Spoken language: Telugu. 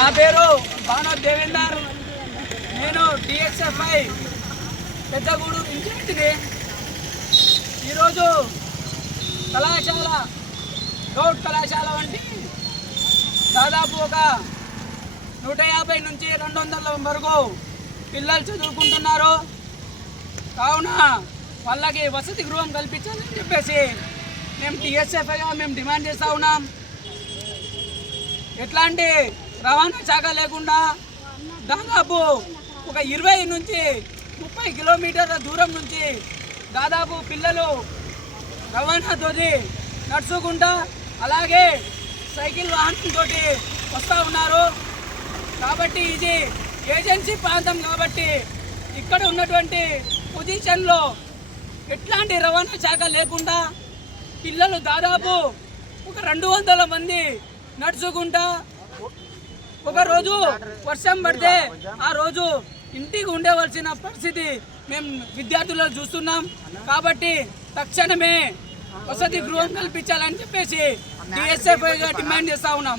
నా పేరు బాణా దేవేందర్. నేను డిఎస్ఎఫ్ఐ పెద్దగూడు ఇన్ఛార్జిని ఈరోజు కళాశాల గౌడ్ కళాశాల వంటి దాదాపు ఒక నూట యాభై నుంచి రెండు వందల వరకు పిల్లలు చదువుకుంటున్నారు. కావున వాళ్ళకి వసతి గృహం కల్పించాలని చెప్పేసి మేము టీఎస్ఎఫ్ఐగా మేము డిమాండ్ చేస్తూ ఉన్నాం. ఎట్లాంటి రవాణా శాఖ లేకుండా దాదాపు ఒక ఇరవై నుంచి ముప్పై కిలోమీటర్ల దూరం నుంచి దాదాపు పిల్లలు రవాణాతో నడుచుకుంటా అలాగే సైకిల్ వాహనంతో వస్తూ ఉన్నారు. కాబట్టి ఇది ఏజెన్సీ ప్రాంతం కాబట్టి ఇక్కడ ఉన్నటువంటి పొజిషన్లో ఎట్లాంటి రవాణా శాఖ లేకుండా పిల్లలు దాదాపు ఒక రెండు వందల మంది నడుచుకుంటా ఒక రోజు వర్షం పడితే ఆ రోజు ఇంటికి ఉండవలసిన పరిస్థితి మేము విద్యార్థులు చూస్తున్నాం. కాబట్టి తక్షణమే వసతి గృహం కల్పించాలని చెప్పేసి డిఎస్ఎఫ్ఐగా డిమాండ్ చేస్తా ఉన్నాం.